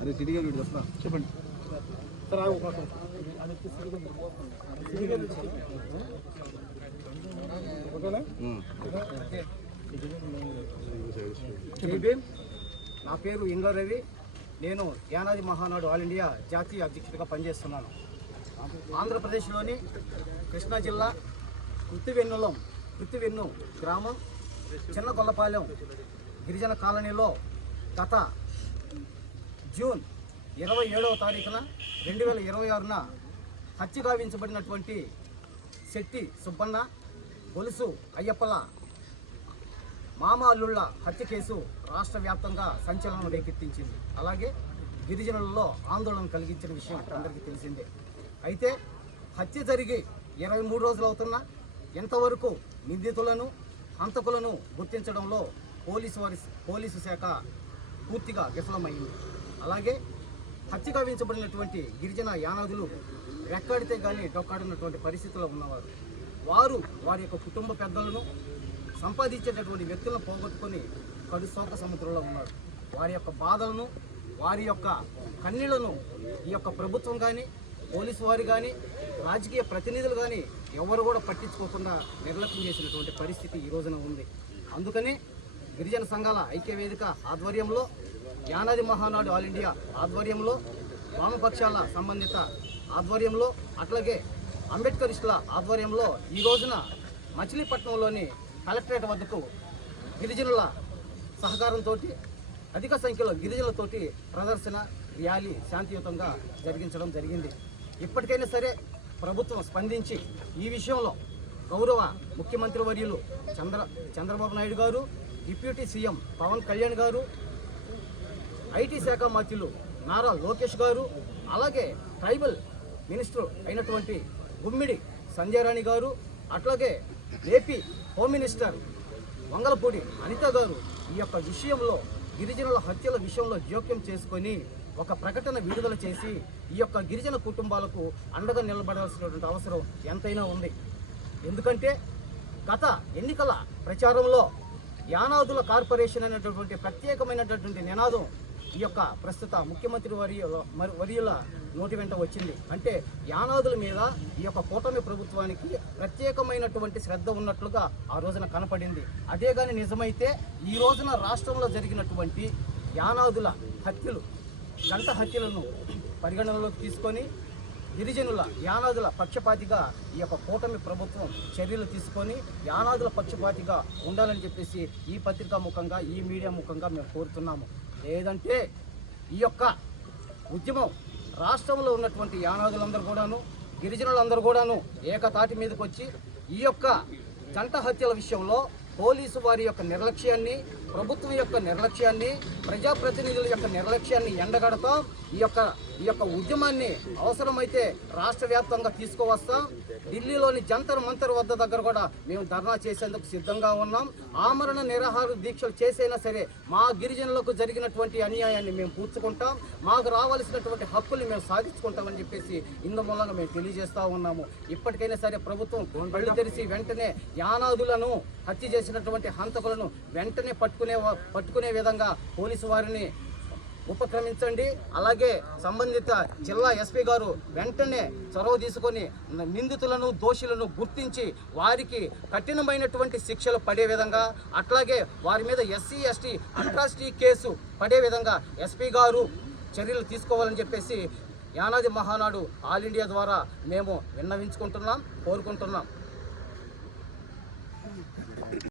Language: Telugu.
అరే సిటీ గేట్ వస్తా చెప్పండి నా పేరు ఇంద్రరవి. నేను యానాది మహానాడు ఆల్ ఇండియా జాతీయ అధ్యక్షుడిగా పనిచేస్తున్నాను. ఆంధ్రప్రదేశ్లోని కృష్ణా జిల్లా కృత్తివెన్ను గ్రామం చిన్నగొల్లపాలెం గిరిజన కాలనీలో గత జూన్ 27వ తారీఖున 2026న హత్య గావించబడినటువంటి శెట్టి సుబ్బన్న, గొలుసు అయ్యప్పల మామ అల్లుళ్ళ హత్య కేసు రాష్ట్ర వ్యాప్తంగా సంచలనం రేకెత్తించింది. అలాగే గిరిజనులలో ఆందోళన కలిగించిన విషయం అందరికీ తెలిసిందే. అయితే హత్య జరిగి 23 రోజులు అవుతున్నా ఎంతవరకు నిందితులను హంతకులను గుర్తించడంలో పోలీసు శాఖ పూర్తిగా విఫలమైంది. అలాగే హత్య గావించబడినటువంటి గిరిజన యానాదులు రెక్కాడితే కానీ డొక్కాడినటువంటి పరిస్థితుల్లో ఉన్నవారు. వారి యొక్క కుటుంబ పెద్దలను సంపాదించేటటువంటి వ్యక్తులను పోగొట్టుకొని కడు శోక సముద్రంలో ఉన్నారు. వారి యొక్క బాధలను, వారి యొక్క కన్నీళ్లను ఈ యొక్క ప్రభుత్వం కానీ, పోలీసు వారు కానీ, రాజకీయ ప్రతినిధులు కానీ ఎవరు కూడా పట్టించుకోకుండా నిర్లక్ష్యం చేసినటువంటి పరిస్థితి ఈ రోజున ఉంది. అందుకని గిరిజన సంఘాల ఐక్యవేదిక ఆధ్వర్యంలో, యానాది మహానాడు ఆల్ ఇండియా ఆధ్వర్యంలో, వామపక్షాల సంబంధిత ఆధ్వర్యంలో, అట్లాగే అంబేద్కరిస్టుల ఆధ్వర్యంలో ఈ రోజున మచిలీపట్నంలోని కలెక్టరేట్ వద్దకు గిరిజనుల సహకారంతో అధిక సంఖ్యలో గిరిజనులతోటి ప్రదర్శన ర్యాలీ శాంతియుతంగా జరిగించడం జరిగింది. ఇప్పటికైనా సరే ప్రభుత్వం స్పందించి ఈ విషయంలో గౌరవ ముఖ్యమంత్రి వర్యులు చంద్రబాబు నాయుడు గారు, డిప్యూటీ సీఎం పవన్ కళ్యాణ్ గారు, ఐటీ శాఖ మంత్రులు నారా లోకేష్ గారు, అలాగే ట్రైబల్ మినిస్టర్ అయినటువంటి గుమ్మిడి సంజయ్ రాణి గారు, అట్లాగే AP home minister Vangalapudi Anitha garu ఈ యొక్క విషయంలో, గిరిజనుల హత్యల విషయంలో జోక్యం చేసుకొని ఒక ప్రకటన విడుదల చేసి ఈ యొక్క గిరిజన కుటుంబాలకు అండగా నిలబడాల్సినటువంటి అవసరం ఎంతైనా ఉంది. ఎందుకంటే గత ఎన్నికల ప్రచారంలో యానాదుల కార్పొరేషన్ అనేటటువంటి ప్రత్యేకమైనటువంటి నినాదం ఈ యొక్క ప్రస్తుత ముఖ్యమంత్రి వర్యుల నోటి వెంట వచ్చింది. అంటే యానాదుల మీద ఈ యొక్క కూటమి ప్రభుత్వానికి ప్రత్యేకమైనటువంటి శ్రద్ధ ఉన్నట్లుగా ఆ రోజున కనపడింది. అదే కానీ నిజమైతే ఈ రోజున రాష్ట్రంలో జరిగినటువంటి యానాదుల హత్యలు, జంట హత్యలను పరిగణనలోకి తీసుకొని గిరిజనుల యానాదుల పక్షపాతిగా ఈ యొక్క కూటమి ప్రభుత్వం చర్యలు తీసుకొని యానాదుల పక్షపాతిగా ఉండాలని చెప్పేసి ఈ పత్రికా ముఖంగా, ఈ మీడియా ముఖంగా మేము కోరుతున్నాము. లేదంటే ఈ యొక్క ఉద్యమం రాష్ట్రంలో ఉన్నటువంటి యానాదులందరూ కూడాను, గిరిజనులందరూ కూడాను ఏకతాటి మీదకి వచ్చి ఈ యొక్క జంట హత్యల విషయంలో పోలీసు వారి యొక్క నిర్లక్ష్యాన్ని, ప్రభుత్వం యొక్క నిర్లక్ష్యాన్ని, ప్రజాప్రతినిధుల యొక్క నిర్లక్ష్యాన్ని ఎండగడతాం. ఈ యొక్క ఉద్యమాన్ని అవసరమైతే రాష్ట్ర వ్యాప్తంగా తీసుకువస్తాం. ఢిల్లీలోని జంతర్ మంతర్ వద్ద దగ్గర కూడా మేము ధర్నా చేసేందుకు సిద్ధంగా ఉన్నాం. ఆమరణ నిరాహార దీక్షలు చేసైనా సరే మా గిరిజనులకు జరిగినటువంటి అన్యాయాన్ని మేము పూడ్చుకుంటాం, మాకు రావాల్సినటువంటి హక్కుల్ని మేము సాధించుకుంటామని చెప్పేసి ఇందు మూలంగా మేము తెలియజేస్తూ ఉన్నాము. ఇప్పటికైనా సరే ప్రభుత్వం కళ్ళు తెరిచి వెంటనే యానాదులను హత్య చేసినటువంటి హంతకులను వెంటనే పట్టుకునే విధంగా పోలీసు వారిని ఉపక్రమించండి. అలాగే సంబంధిత జిల్లా ఎస్పీ గారు వెంటనే చొరవ తీసుకొని నిందితులను, దోషులను గుర్తించి వారికి కఠినమైనటువంటి శిక్షలు పడే విధంగా, అట్లాగే వారి మీద SC ST అట్రాసిటీ కేసు పడే విధంగా ఎస్పీ గారు చర్యలు తీసుకోవాలని చెప్పేసి యానాది మహానాడు ఆల్ ఇండియా ద్వారా మేము విన్నవించుకుంటున్నాం, కోరుకుంటున్నాం.